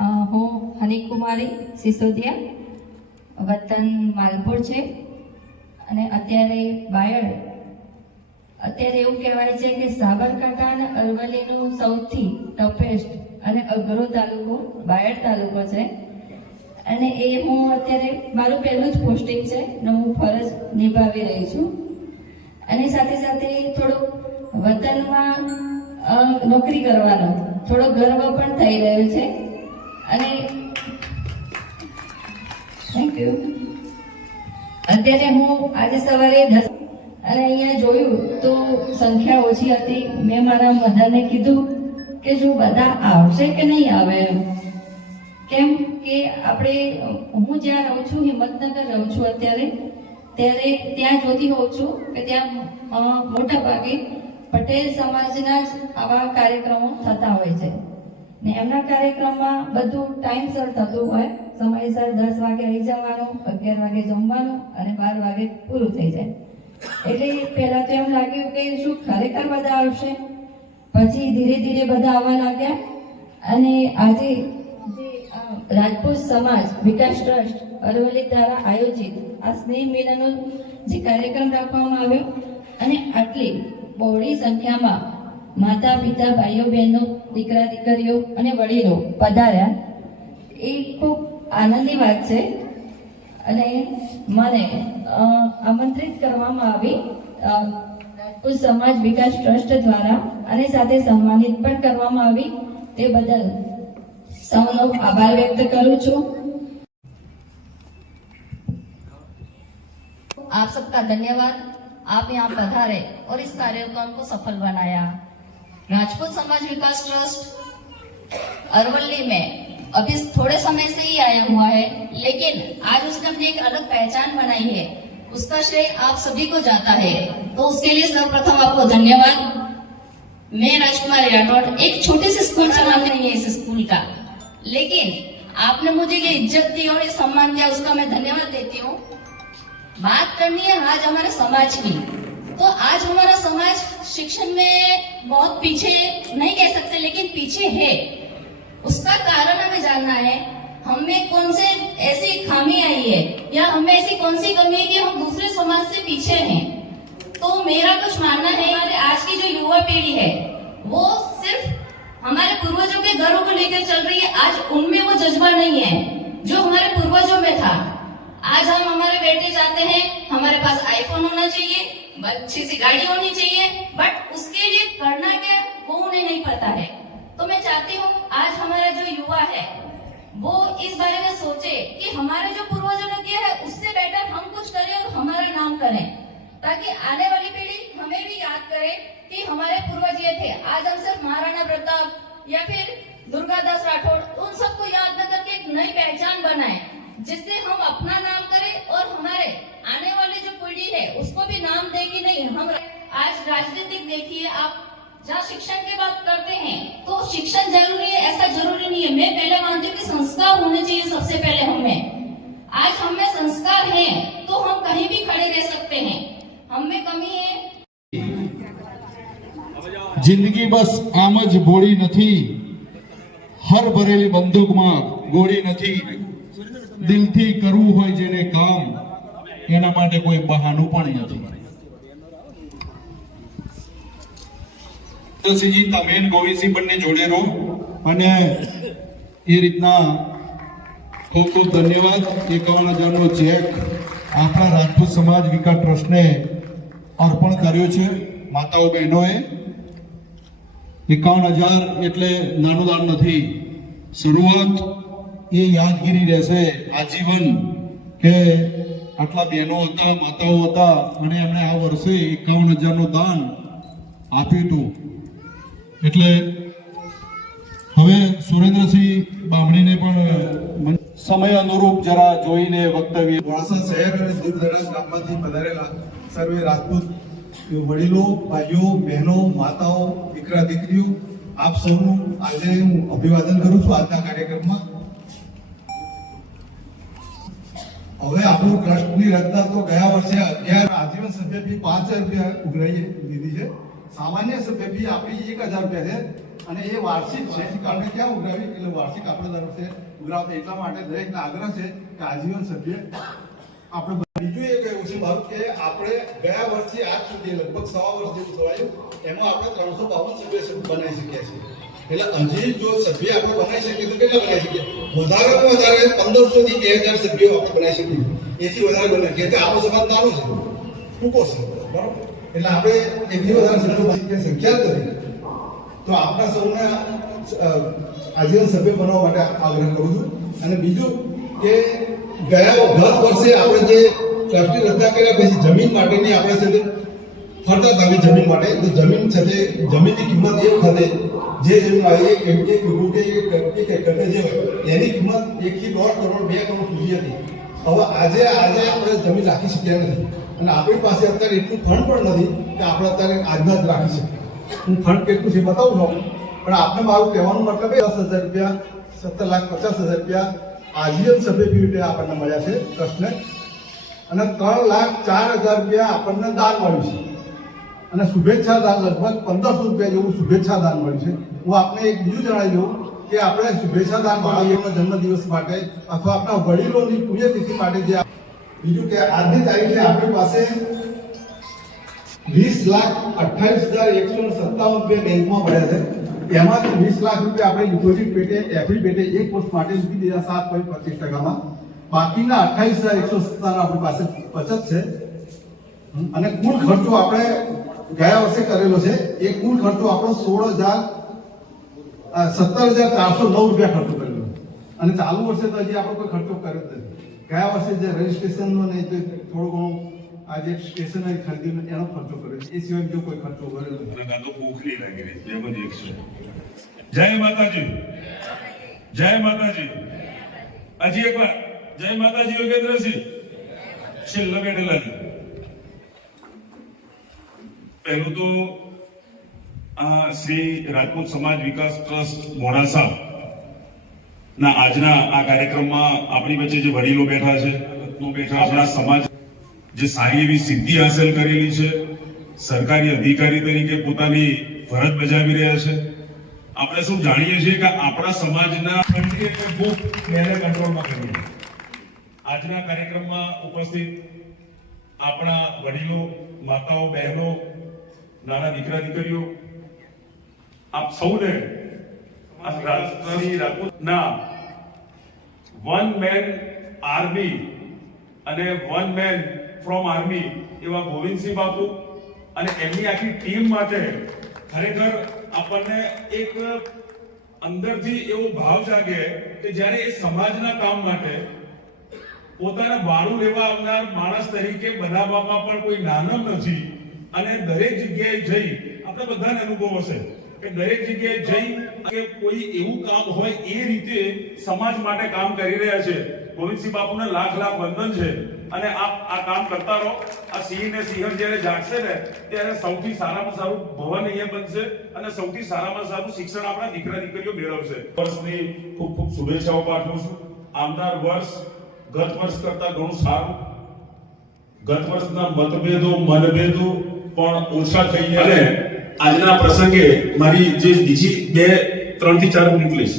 હું હનિક કુમારી સિસોદિયા, વતન માલપુર છે. અને અત્યારે બાયડ. અત્યારે એવું કહેવાય છે કે સાબરકાંઠા અને અરવલ્લીનું સૌથી ટફેસ્ટ અને અઘરો તાલુકો બાયડ તાલુકો છે. અને એ હું અત્યારે મારું પહેલું જ પોસ્ટિંગ છે અને હું ફરજ નિભાવી રહી છું. અને સાથે સાથે થોડુંક વતનમાં નોકરી કરવાનો. થોડો ગર્વ પણ થઈ રહ્યો છે. અને થેન્ક યુ અત્યારે હું આજે સવારે દસ અને અહીંયા જોયું તો સંખ્યા ઓછી હતી. મેં મારા મધરને કીધું કે જો બધા આવશે કે નહીં આવે કેમ કે આપણે, હું જ્યાં રહું છું, હિંમતનગર રહું છું અત્યારે, ત્યારે ત્યાં જોતી હોઉં છું કે ત્યાં મોટા ભાગે પટેલ સમાજના જ આવા કાર્યક્રમો થતા હોય છે. ને એમના કાર્યક્રમમાં બધું ટાઈમસર થતું હોય. સમયસર દસ વાગે આવી જવાનું, અગિયાર વાગે જમવાનું અને બાર વાગે પૂરું થઈ જાય. એટલે પહેલાં તો એમ લાગ્યું કે શું ખરેખર બધા આવશે? પછી ધીરે ધીરે બધા આવવા લાગ્યા. અને આજે જે રાજપૂત સમાજ, વિકાસ ટ્રસ્ટ, અરવલ્લી દ્વારા આયોજિત આ સ્નેહ મેળાનો જે કાર્યક્રમ રાખવામાં આવ્યો. અને આટલી બહોળી સંખ્યામાં માતા, પિતા, ભાઈઓ, બહેનો દીકરા દીકરીઓ અને વડીલો પધાર્યા એ ખૂબ આનંદની વાત છે અને મને અ, આમંત્રિત કરવામાં આવી અ, રાજપૂત સમાજ વિકાસ ટ્રસ્ટ દ્વારા અને સાથે સન્માનિત પણ કરવામાં આવી તે બદલ સૌનો આભાર વ્યક્ત કરું છું आप सबका धन्यवाद आप यहाँ पधारे और इस कार्यक्रम को सफल बनाया राजपूत समाज विकास ट्रस्ट अरवली में अभी थोड़े समय से ही आया हुआ है लेकिन आज उसने अपनी एक अलग पहचान बनाई है उसका श्रेय आप सभी को जाता है तो उसके लिए सर्वप्रथम आपको धन्यवाद मैं राजकुमारी राठौड़ एक छोटे से स्कूल नहीं है इस स्कूल का लेकिन आपने मुझे ये इज़्ज़त दी और ये सम्मान दिया उसका मैं धन्यवाद देती हूँ बात करनी है आज हमारे समाज की तो आज हमारा समाज शिक्षण में बहुत पीछे नहीं कह सकते, लेकिन पीछे है। उसका कारण हमें जानना है, हमें कौन से ऐसी खामी आई है, या हमें ऐसी कौन सी कमी है कि हम दूसरे समाज से पीछे हैं। तो मेरा कुछ मानना है, हमारे आज की जो युवा पीढ़ी है, वो सिर्फ़ हमारे पूर्वजों के घरों को लेकर चल रही है। आज उनमें वो जज्बा नहीं है, जो हमारे पूर्वजों में था। आज हम हमारे बेटे चाहते हैं, हमारे पास आईफोन होना चाहिए, अच्छी सी गाड़ी होनी चाहिए बट उसके लिए करना क्या, वो उन्हें नहीं पता है। तो मैं चाहती हूँ, आज हमारा जो युवा है, वो इस बारे में सोचे कि हमारे जो पूर्वजों ने किया है, उससे बेटर हम कुछ करें और हमारा नाम करें, ताकि आने वाली पीढ़ी हमें भी याद करे कि हमारे पूर्वज ये थे। आज हम सिर्फ़ महाराणा प्रताप या फिर दुर्गादास राठौड़, उन सबको याद न करके एक नई पहचान बनाए। जिससे हम अपना नाम करें और हमारे आने वाली जो पीढ़ी है उसको भी नाम दे कि नहीं हम आज राजनीतिक देखिए आप जहाँ शिक्षण की बात करते हैं तो शिक्षण जरूरी है ऐसा जरूरी नहीं है मैं पहले मानती हूँ कि संस्कार होने चाहिए सबसे पहले हमें आज हम में संस्कार है तो हम कहीं भी खड़े रह सकते हैं हम में कमी है જિંદગી બસ આમ જ ભોળી નથી હર ભરેલી બંદૂકમાં ગોળી નથી દિલથી કરવું હોય જેને કામ, એના માટે કોઈ બહાનું પણ નથી. તુલસીજી, તમે ગોવિંદસિંહ બંને જોડે રહો અને એ રીતના ખૂબ ખૂબ ધન્યવાદ. એકાવન હજારનો ચેક આપણા રાજપૂત સમાજ વિકાસ ટ્રસ્ટને અર્પણ કર્યો છે. માતાઓ બહેનોએ એકાવન હજાર એટલે નાનું દાન નથી. શરૂઆત એ યાદગીરી રહેશે, આજીવન કે આટલા બહેનો હતા, માતાઓ હતા, અને એમણે આ વર્ષે એકાવન હજારનું દાન આપ્યું હતું. એટલે હવે સુરેન્દ્રસિંહ બામણીને પણ સમય અનુરૂપ જરા જોઈને વક્તવ્ય વાસા શહેર અને દૂર દરાજ ગામમાંથી પધારેલા સર્વે રાજપૂત વડીલો, ભાઈઓ, બહેનો, માતાઓ દીકરા દીકરીઓ આપ સૌનું આજે હું અભિવાદન કરું છું આજના કાર્યક્રમમાં. હવે આપણું ટ્રસ્ટની રચના તો ગયા વર્ષે અગિયાર આજીવન સભ્ય ફી પાંચ હજાર રૂપિયા ઉઘરાઈ દીધી છે. સામાન્ય સભ્ય ફી આપણી એક હજાર રૂપિયા છે અને એ વાર્ષિક છે. આપણે ક્યાં ઉઘરાવી? એટલે વાર્ષિક આપણે તરફથી ઉઘરાવતા એટલા માટે દરેકને આગ્રહ છે કે આજીવન સભ્ય આપણે બીજું એક એવું છે ભાવ કે આપણે ગયા વર્ષથી આજ સુધી લગભગ સવા વર્ષ જેવું થવાયું. એમાં આપણે ત્રણસો બાવન સભ્ય બનાવી શક્યા છીએ. એટલે હજી જો સભ્ય આપણે બનાવી શકીએ તો કેટલા બનાવી શકીએ? વધારેમાં વધારે પંદરસો થી બે હજાર સભ્યો આપણે બનાવી શકીએ. એથી વધારે બનાવી કે આપણો સમાજ નાનો છે. ટૂંકો છે. બરાબર? એટલે આપણે એથી વધારે સભ્યો સંખ્યા જ નથી તો આપણા સૌને આજે સભ્ય બનવા માટે આગ્રહ કરું છું. અને બીજું કે ગયા ગત વર્ષે આપણે જે ટ્રસ્ટી રદ્દા કર્યા, પછી જમીન માટેની આપણે છે ફરતા આવી જમીન માટે. તો જમીન છે જમીનની કિંમત એ વખતે જે જમીન આવી એક એક રૂપે એક એક એકર જે હોય, એની કિંમત એકથી દોઢ કરોડ બે કરોડ સુધી હતી. હવે આજે આજે આપણે જમીન રાખી શક્યા નથી. અને આપણી પાસે અત્યારે એટલું ફંડ પણ નથી કે આપણે અત્યારે આજના જ રાખી શકીએ. હું ફંડ કેટલું છે બતાવું છું પણ આપને મારું કહેવાનું મતલબ દસ હજાર રૂપિયા, સત્તર લાખ પચાસ હજાર રૂપિયા આજીવન સભ્ય રીતે આપણને મળ્યા છે ટ્રસ્ટને. અને ત્રણ લાખ ચાર હજાર રૂપિયા આપણને દાન મળ્યું છે. અને શુભેચ્છા દાન લગભગ પંદરસો રૂપિયા જેવું શુભેચ્છા દાન મળ્યું છે. હું આપને એક બીજું જણાવી દઉં કે આપણે શુભેચ્છા દાન બાળકીઓના જન્મદિવસ માટે અથવા આપણા વડીલોની પુણ્યતિથિ માટે જે બીજું કે આજની તારીખે આપણી પાસે વીસ લાખ અઠ્ઠાવીસ હજાર એકસો સત્તાવન રૂપિયા બેંકમાં પડ્યા છે. એમાંથી વીસ લાખ રૂપિયા આપણે ડિપોઝિટ પેટે, એફડી પેટે એક વર્ષ માટે મૂકી દીધા સાત પોઈન્ટ પચીસ ટકામાં. બાકીના અઠ્ઠાવીસ હજાર એકસો સત્તાવન આપણી પાસે બચત છે. અને કુલ ખર્ચો આપણે ગયા વર્ષે કરેલો છે. એ કુલ ખર્ચો આપણો સોળ હજાર સત્તર હજાર ચારસો નવ રૂપિયા ખર્ચો કરેલો અને ચાલુ વર્ષે તો હજી આપણે કોઈ ખર્ચો કર્યો જ નથી. ગયા વર્ષે જે રજીસ્ટ્રેશનનો ને તે થોડો ઘણો આ જે સ્ટેશનરી ખરીદીનો એનો ખર્ચો કર્યો એ સિવાય બીજો કોઈ ખર્ચો કરેલો નથી. લાગી રહી. જય માતાજી. જય માતાજી. હજી એક વાર. જય માતાજી યોગેન્દ્રસિંહ. છેલ્લા બેઠેલા પહેલું તો શ્રી રાજપૂત સમાજ વિકાસ ટ્રસ્ટ મોડાસા ના આજના આ કાર્યક્રમમાં આપણી વચ્ચે જે વડીલો બેઠા છે બેઠા આપણા સમાજ જે સારી એવી સિદ્ધિ હાંસલ કરેલી છે સરકારી અધિકારી તરીકે પોતાની ફરજ બજાવી રહ્યા છે. આપણે શું જાણીએ છીએ કે આપણા સમાજના કંટ્રોલમાં કરીએ આજના કાર્યક્રમમાં ઉપસ્થિત આપણા વડીલો માતાઓ બહેનો નાના દીકરા દીકરીઓ આપ સૌને રાજપૂતના વન મેન આર્મી અને વન મેન ફ્રોમ આર્મી એવા ગોવિંદસિંહ બાપુ અને એમની આખી ટીમ માટે ખરેખર આપણને એક અંદરથી એવો ભાવ જાગે કે જ્યારે એ સમાજના કામ માટે પોતાના વાળું લેવા આવનાર માણસ તરીકે બનાવવામાં પણ કોઈ નાનમ નથી અને દરેક જગ્યાએ જઈ આપણે બધાને અનુભવ હશે. કે દરેક જગ્યાએ જઈ કે કોઈ એવું કામ હોય એ રીતે સમાજ માટે કામ કરી રહ્યા છે. ગોવિંદસિંહ બાપુને લાખ લાખ વંદન છે. અને આપ આ કામ કરતા રહો. આ સિંહ ને સિંહણ જ્યારે જાગશે ને, ત્યારે સૌથી સારામાં સારું ભવન અહીંયા બનશે અને સૌથી સારામાં સારું શિક્ષણ આપણા દીકરા દીકરીઓ મેળવશે. વર્ષની ખૂબ ખૂબ શુભેચ્છાઓ પાઠવું છું. આવનાર વર્ષ ગત વર્ષ કરતા ઘણું સારું. ગત વર્ષના મતભેદો, મનભેદો પણ ઓછા થઈ ગયા આજના પ્રસંગે મારી જે બીજી બે ત્રણથી ચાર મિનિટ લઈશ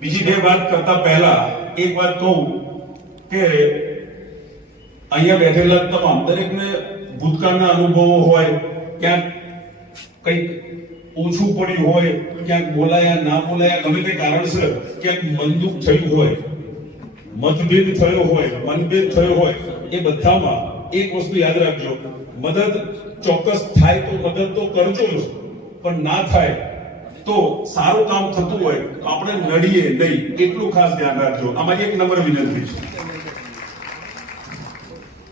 બીજી બે વાત કરતા પહેલા એક વાત કહું કે અહીંયા બેઠેલા તમામ દરેકને ભૂતકાળના અનુભવો હોય, ક્યાંક કંઈક ઓછું પડ્યું હોય, ક્યાંક બોલાયા, ના બોલાયા, ગમે તે કારણસર ક્યાંક મનદુખ થયું હોય, મતભેદ થયો હોય, મનભેદ થયો હોય, એ બધામાં એક વસ્તુ યાદ રાખજો. મદદ ચોક્કસ થાય તો મદદ તો કરજો જ, પણ ના થાય તો સારું કામ થતું હોય તો આપણે નડીએ નહીં. એટલું ખાસ ધ્યાન રાખજો. આમાં એક નમ્ર વિનંતી છે.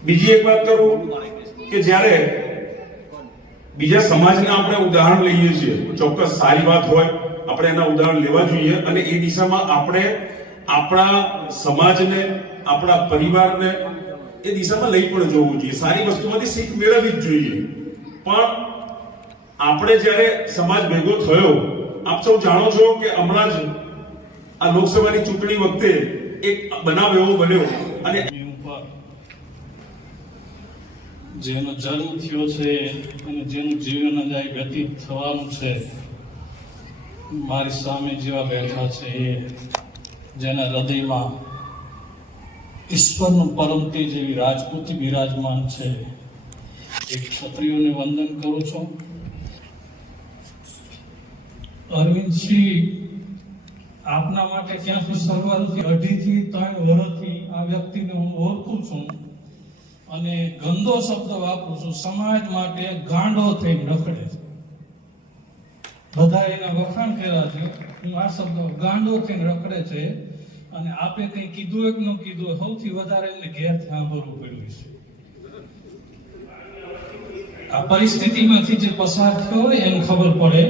બીજી એક વાત કરું કે જ્યારે બીજા સમાજના આપણે ઉદાહરણ લઈએ છીએ, ચોક્કસ સારી વાત હોય, આપણે એના ઉદાહરણ લેવા જોઈએ અને એ દિશામાં આપણે આપણા સમાજને, આપણા પરિવારને એ દિશામાં લઈ પણ જવું જોઈએ. સારી વસ્તુમાંથી શીખ મેળવવી જ જોઈએ. પણ આપણે જ્યારે સમાજ ભેગો થયો, આપ સૌ જાણો છો કે હમણાં જ આ લોકસભાની ચૂંટણી વખતે એક બનાવ એવો બન્યો અને જેનો જન્મ થયો છે અને જેનું જીવન જ વ્યતીત થવાનું છે, મારી સામે જેવા બેઠા છે એ જેના હૃદયમાં ઈશ્વરનું પરમ તેજ એવી રાજપૂતી બિરાજમાન છે. એ ક્ષત્રિયોને વંદન કરું છું. અરવિંદસિંહ આપના માટે ક્યાંથી શરૂઆતથી અઢીથી ત્રણ વર્ષથી આ વ્યક્તિને હું ઓળખું છું અને ગંદો શબ્દ વાપરું છું. સમાજ માટે ગાંડો થઈને રખડે છે. બધા એના વખાણ કર્યા છે. હું આ શબ્દ ગાંડો થઈને રખડે છે. અને આપે કંઈ કીધું એક ન કીધું સૌથી વધારે એમને ઘેર સાંભળવું પડ્યું છે આ પરિસ્થિતિમાંથી જે પસાર થયો હોય એમ ખબર પડે.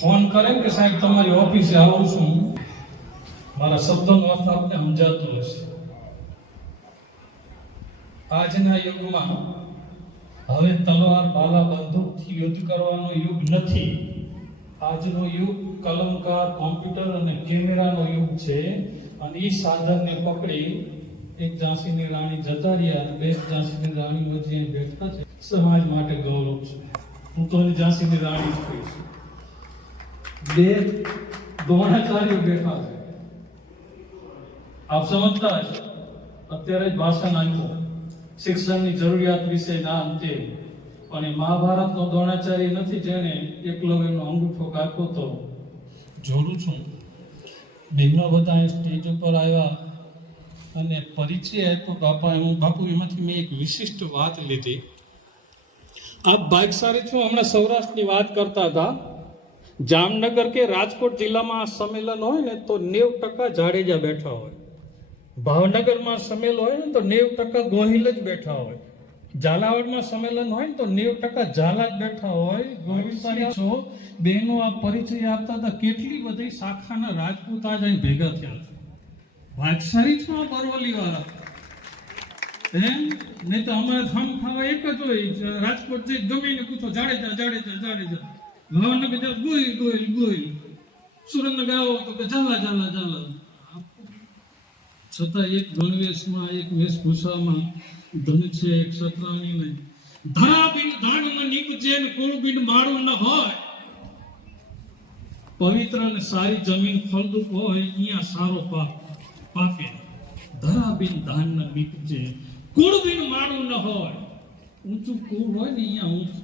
ફોન કરે કે સાહેબ, તમારી ઓફિસે આવું છું મારા શબ્દનો અર્થ આપને સમજાતો હશે. આજના યુગમાં હવે તલવાર બાલા બંદૂકથી યુદ્ધ કરવાનો યુગ નથી. આજનો યુગ કલમકાર કોમ્પ્યુટર અને કેમેરાનો યુગ છે. અને એ સાધનને પકડી એક ઝાંસીની રાણી જતા રહ્યા બે ઝાંસીની રાણી વચ્ચે બેઠા છે. સમાજ માટે ગૌરવ છે. હું તો ઝાંસીની રાણી જ કહીશ. બે દ્રોણાચાર્યો બેઠા છે. આપ સમજતા અત્યારે જ ભાષણ આપ્યું. શિક્ષણની જરૂરિયાત વિશે ના અંતે પણ એ મહાભારતનો દ્રોણાચાર્ય નથી જેને એકલવ્યનો અંગૂઠો કાપ્યો તો? જોડું છું. બહેનો બધા સ્ટેજ ઉપર આવ્યા અને પરિચય આપ્યો, બાપા, હું બાપુ, એમાંથી મેં એક વિશિષ્ટ વાત લીધી. આપ બાઇક સારી છું, હમણાં સૌરાષ્ટ્રની વાત કરતા હતા. જામનગર કે રાજકોટ જિલ્લામાં આ સંમેલન હોય ને તો નેવ ટકા જાડેજા બેઠા હોય. ભાવનગરમાં સંમેલન હોય ને તો નેવ ટકા ગોહિલ જ બેઠા હોય. ઝાલાવાડમાં સંમેલન હોય ને તો નેવ ટકા ઝાલા જ બેઠા હોય. ગોવિંદસારી છો બહેનો આ પરિચય આપતા હતા. કેટલી બધી શાખાના રાજપૂત આજ અહીં ભેગા થયા છે. ભાગશાળી છો આ બરવલી વાળા એમ? નહીં તો અમારે થામ ખાવા એક જ હોય. રાજકોટ જઈ ગમે એને પૂછો જાડેજા જાડેજા જાડેજા ભાવનગર બીજા ગોઈ ગોઈ ગોઈ સુરેન્દ્રનગર આવો તો કે ઝાલા ઝાલા ઝાલા. છતાં એક ગણવેશમાં એક વેશભૂષામાં ધન છે એક સતરાણી ને ધરા બિન ધન નીપજે ને કુળ બિન માળું ન હોય, પવિત્ર અને સારી જમીન ફળદ્રુપ હોય અહીંયા સારો પાક પાકે ધરા બિન ધાન ન નીપજે કુળ બિન માળું ન હોય. ઊંચું કુળ હોય ને અહીંયા ઊંચું.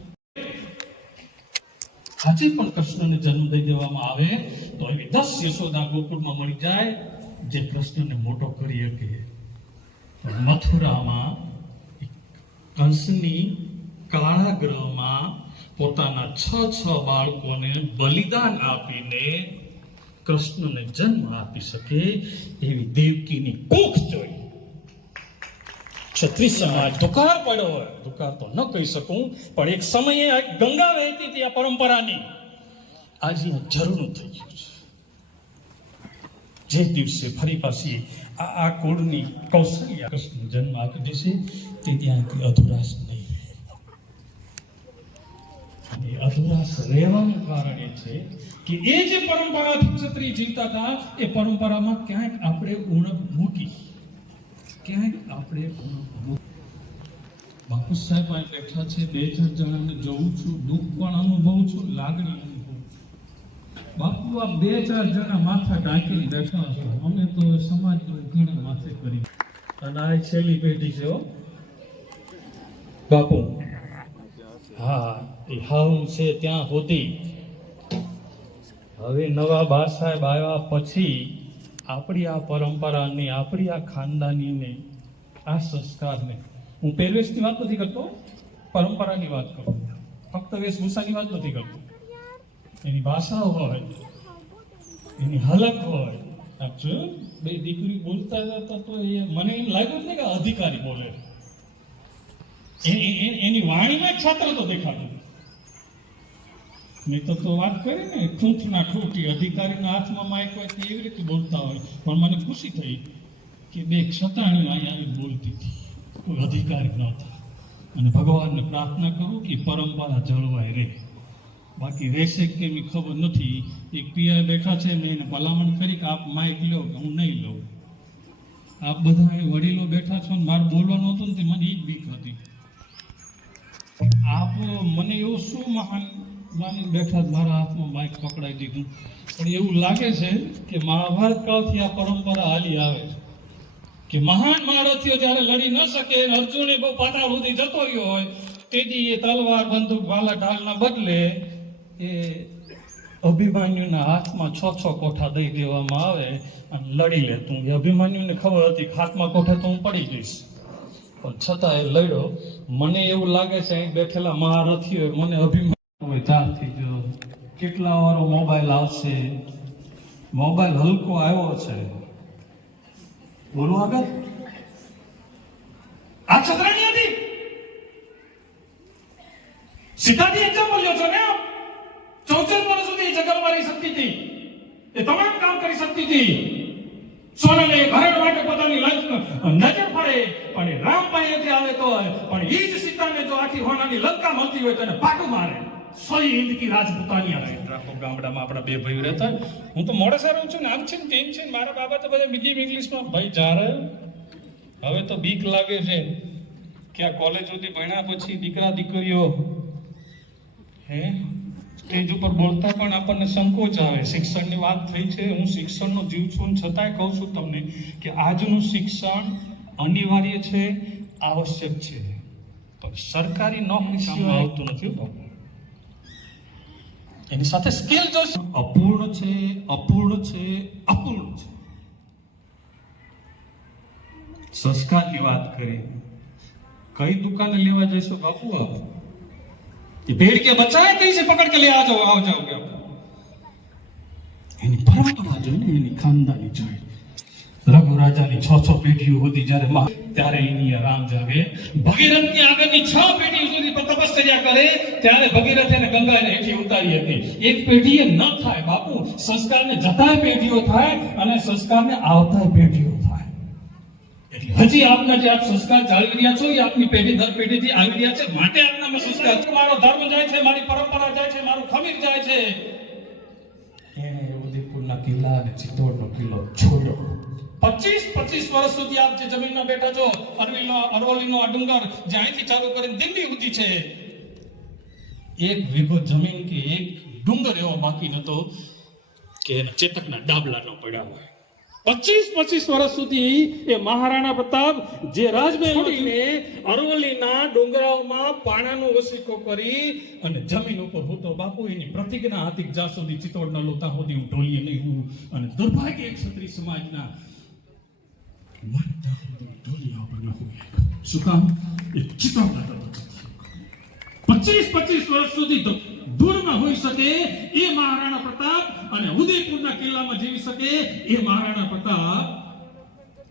આજે પણ કૃષ્ણને જન્મ દઈ દેવામાં આવે, તો એવી દસ યશોદા ગોકુળમાં મળી જાય, જે કૃષ્ણને મોટો કરી શકે. મથુરામાં કંસની કાળાગ્રહમાં પોતાના છ છ બાળકોને બલિદાન આપીને કૃષ્ણને જન્મ આપી શકે એવી દેવકીની કુખ જોઈ. ક્ષત્રિય સમાજ દુકાળ પડ્યો હોય. દુકાળ તો ન કહી શકું, પણ એક સમયે ગંગા વહેતી હતી આ પરંપરાની. આજે જરૂર થઈ ગયું છે. જે દિવસે ફરી પાછી આ આ કુળની કૌશલ્યા કૃષ્ણ જન્મ આપી દેશે તે ત્યાંથી અધુરાશ નહીં. અધુરાશ રહેવાનું કારણ એ છે કે એ જે પરંપરાથી ક્ષત્રિય જીવતા હતા, એ પરંપરામાં ક્યાંક આપણે ઉણપ મૂકી. ક્યાંક આપણે ઉણપ મૂકી. બાપુ સાહેબ બેઠા છે, બે ચાર જણાને જોઉં છું, દુઃખ પણ અનુભવું છું, લાગણી બાપુ આ બે ચાર જણા માથા ઢાંકીને બેઠા છો. અમે તો સમાજ ઘણા માથે કરી અને આ છેલ્લી પેઢી છે બાપુ. હા, એ હાઉ છે ત્યાં હોતી હવે નવા બા સાહેબ આવ્યા પછી આપણી આ પરંપરાને, આપણી આ ખાનદાનીને, આ સંસ્કારને. હું પહેરવેશની વાત નથી કરતો, પરંપરાની વાત કરું. ફક્ત વેશભૂષાની વાત નથી કરતો. એની ભાષા હોય, એની હલક હોય. સાચું બે દીકરી બોલતા હતા તો એ મને એમ લાગ્યું નહીં કે અધિકારી બોલે. એની વાણીમાં છાત્ર તો દેખાતું. નહીં તો વાત કરી ને ઠૂંઠના ઠૂંઠી અધિકારીના હાથમાં માઇક હોય તે એવી રીતે બોલતા હોય. પણ મને ખુશી થઈ કે બે ક્ષતાણી અહીંયા આવી બોલતી હતી. કોઈ અધિકારી નહોતા. અને ભગવાનને પ્રાર્થના કરું કે પરંપરા જળવાય રહે. બાકી રહેશે કે એની ખબર નથી. એક પીઆઈ બેઠા છે મેં એને ભલામણ કરી કે આપ માઇક લો કે હું નહીં લઉં. આપ બધા એ વડીલો બેઠા છો ને મારે બોલવાનું હતું ને તે મને એ જ બીક હતી. આપ મને એવું શું મહાન માની બેઠા મારા હાથમાં માઇક પકડાઈ દીધું. પણ એવું લાગે છે કે મહાભારત કાળથી આ પરંપરા હાલી આવે છે. કે મહાન મહારથીઓ જ્યારે લડી ન શકે અર્જુને બહુ પાતાળ સુધી જતો રહ્યો હોય, તેથી એ તલવાર, બંદૂક ભાલા ઢાલના બદલે એ અભિમાન્યુના હાથમાં છ છ કોઠા દઈ દેવામાં આવે અને લડી લેતું એ અભિમાન્યુને ખબર હતી કે હાથમાં કોઠે તો હું પડી જઈશ. પણ છતાં એ લડ્યો. મને એવું લાગે છે અહીં બેઠેલા મહારથીઓ મને અભિમાન હોય થઈ ગયો. કેટલા વારો મોબાઈલ આવશે? મોબાઈલ હલકો આવ્યો છે. બોલો આગળ. આ છત્રાની હતી સીધાથી એક્ઝામ લ્યો છો? ને ચૌદ વર્ષ સુધી જગલ મારી શકતી હતી. એ તમામ કામ કરી શકતી હતી. સોનાને ઘરણ માટે પોતાની નજર પડે પણ રામ પાસેથી આવે તો પણ એ જ સીતાને જો આખી હોનાની લંકા મળતી હોય તો એને પાટું મારે. સોય હિન્દ કી રાજપૂતાની આવે. રાખો ગામડામાં આપણા બે ભાઈઓ રહેતા. હું તો મોડેસા રહું છું ને, આમ છે ને, તેમ છે ને, મારા બાબા તો બધા બીજી ઇંગ્લિશમાં, ભાઈ જારે હવે તો બીક લાગે છે કે આ કોલેજ સુધી ભણ્યા પછી દીકરા, દીકરીઓ, હે? સ્ટેજ ઉપર બોલતા પણ આપણને સંકોચ આવે. શિક્ષણની વાત થઈ છે. હું શિક્ષણનો જીવ છું છતાંય કહું છું તમને કે આજનું શિક્ષણ અનિવાર્ય છે આવશ્યક છે. પણ સરકારી નોકરી કામમાં આવતું નથી એની સાથે સ્કિલ જો અપૂર્ણ છે અપૂર્ણ છે અપૂર્ણ છે. સંસ્કારની વાત કરી. કઈ દુકાને લેવા જઈશું બાપુ આપ? ये भेड़ के बच्चा है कहीं से पकड़ के ले आ जाओ आओ जाओ क्या એની પરંપરા જોઈએ ને એની ખાનદાની જોઈએ રઘુ રાજાની છ છ પેઢીઓ હતી જ્યારે મહા- ત્યારે એની આ રામ જાગે ભગીરથની આગળની છ પેઢી સુધી તપશ્ચર્યા કરે ત્યારે ભગીરથ એને ગંગાને હેઠી ઉતારી હતી એક પેઢીએ ન થાય બાપુ સંસ્કારને જતાય પેઢીઓ થાય અને સંસ્કારને આવતાય પેઢીઓ થાય એટલે હજી આપના જે આપ સંસ્કાર જાળવી રહ્યા છો એ આપની પેઢી દર પેઢીથી આવી રહ્યા છે. માટે આપનામાં સંસ્કાર મારો ધર્મ જાય છે મારી પરંપરા જાય છે મારું ખમીર જાય છે. એને ઉદયપુરના કિલ્લા અને ચિત્તોડનો કિલ્લો છોડ્યો. પચીસ પચીસ વર્ષ સુધી આપ જે જમીનમાં બેઠા છો અરવલ્લીનો અરવલ્લીનો આ ડુંગર જે અહીંથી ચાલુ કરીને દિલ્હી સુધી છે. એક વીઘો જમીન કે એક ડુંગર એવો બાકી નતો કે એના ચેતકના ડાબલા ન પડ્યા હોય. પચીસ પચીસ વર્ષ સુધી એ મહારાણા પ્રતાપ જે રાજમહેલ છોડીને અરવલ્લીના ડુંગરાઓમાં પાણાનો વસીકો કરી અને જમીન ઉપર હોતો બાપુ એની પ્રતિજ્ઞા હતી કે જ્યાં સુધી ચિત્તોડના લોતા સુધી હું ઢોલીએ નહીં હું અને દુર્ભાગ્ય એક ક્ષત્રિય સમાજના ઢોલિયા ઉપર ન હું શું કામ? એ ચિત્તોડના પચીસ પચીસ વર્ષ સુધી દૂરમાં હોઈ શકે એ મહારાણા પ્રતાપ અને ઉદયપુરના કિલ્લામાં જીવી શકે એ મહારાણા પ્રતાપ.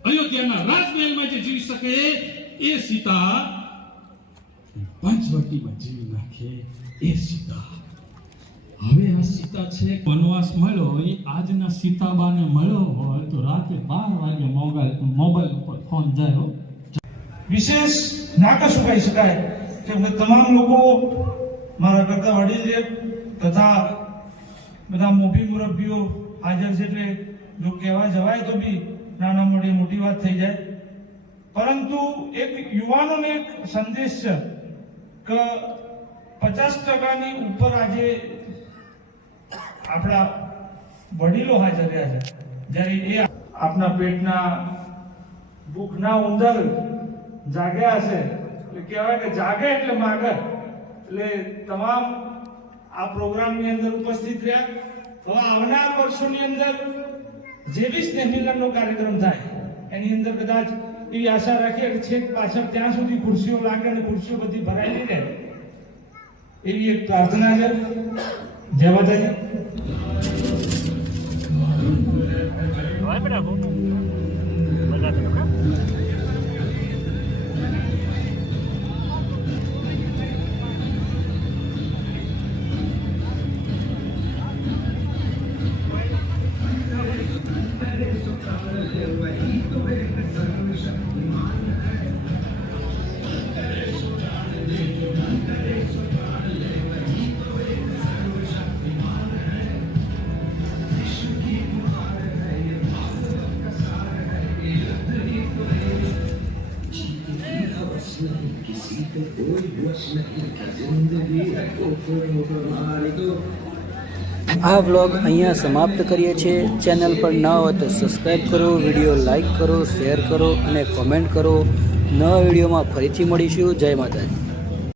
અયોધ્યાના રાજમહેલમાં જે જીવી શકે એ સીતા. પંચવટીમાં જીવી નાખે એ સીતા. હવે આ સીતા છે, વનવાસ મળ્યો, એ આજના સીતાબાને મળ્યો હોય તો રાતે બાર વાગે મોબાઈલ મોબાઈલ ઉપર ફોન જાય. વિશેષ ના કહી શકાય. કે તમામ લોકો મારા કરતા વડીલ તથા બધા મોભી મુરબ્બીઓ હાજર છે એટલે જો કહેવા જવાય તો બી નાના મોટી મોટી વાત થઈ જાય. પરંતુ એક યુવાનોને એક સંદેશ છે કે પચાસ ટકાની ઉપર આજે આપણા વડીલો હાજર રહ્યા છે. જ્યારે એ આપના પેટના ભૂખના ઉંદર જાગ્યા હશે. એટલે કહેવાય કે જાગે એટલે માગે. એટલે તમામ આ પ્રોગ્રામની અંદર ઉપસ્થિત રહ્યા. હવે આવનાર વર્ષોની અંદર જે બી સ્નેહ મિલનનો કાર્યક્રમ થાય, એની અંદર કદાચ એવી આશા રાખીએ કે છેક પાછળ ત્યાં સુધી ખુરશીઓ લાગે અને ખુરશીઓ બધી ભરાયેલી રહે. એવી એક પ્રાર્થના છે. જય માતાજી. આ વ્લોગ અહીંયા સમાપ્ત કરીએ છીએ. ચેનલ પર ન હોય તો સબસ્ક્રાઈબ કરો, વીડિયો લાઈક કરો, શેર કરો અને કોમેન્ટ કરો. નવા વિડીયોમાં ફરીથી મળીશું. જય માતાજી.